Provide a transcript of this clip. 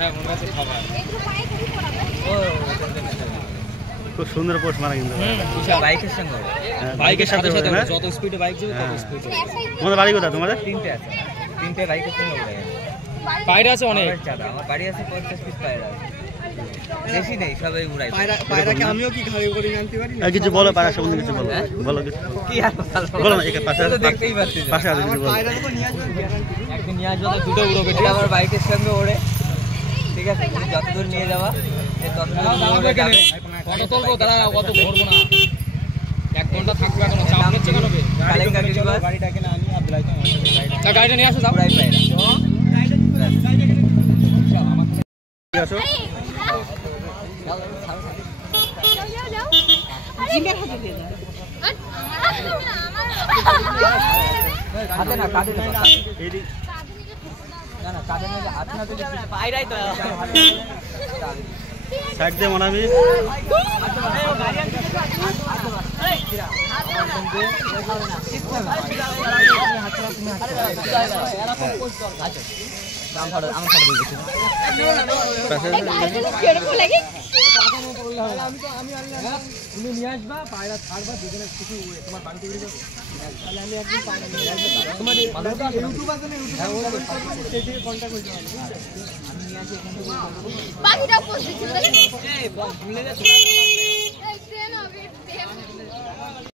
হ্যাঁ মনে আছে খাবার খুব সুন্দর পোস্ট মারা কিন্তু বাইকের সঙ্গে বাইকের সাথে যত স্পিডে বাইক যাবে তত স্পিডে। তোমাদের বাড়ি কোথায়? তোমাদের তিনটে আছে, তিনটে বাইকের সঙ্গে উড়ে গেছে। পায়রা আছে অনেক, আমার বাড়ি আছে 50 পিস পায়রা আছে, বেশি নেই, সবাই উড়াই। পায়রাকে আমিও কি ঘাড়ে করে আনতে পারি না? কিছু বলো পায়রা সম্বন্ধে, কিছু বলো, বলো কিছু কি আর বলো না। এখানে পাশে দেখতেই পাচ্ছি, পাশে আছে কিছু বলো। পায়রাকে নিয়ে আসবেন, একদিন নিয়ে আসবো, দুটো উড়বে, ঠিক আছে? আমার বাইকের সঙ্গে ওড়ে, ঠিক আছে? যতদূর নিয়ে যাওয়া ফটো তুলবো, দাঁড়া কত ভরবো না, 1 ঘন্টা থাকবো এখনো, চাপ নিচ্ছে কেন? গাড়িটাকে না আনি আব্দুল্লাহ গাড়িটা নিয়ে আসো, যাও। প্রায় পায়রা ঠিক আছে। হাতে না, কাঁধে না, না কাঁধে না, হাতে না দিলে পায়রাই তো সাইড দিয়ে মানাবি। তুমি নিয়ে আসবা, পায়রা ছাড়বা, দুজনে কিছু তোমার বাড়িতে উড়ে যাবে, তাহলে আমি একদিন তোমার ইউটিউব আছে না, ইউটিউবে কন্টাক্ট করতে হবে, আমি নিয়ে আসি এখান থেকে বাকিটা পোস্ট দিচ্ছি, এই ভুলে গেছো।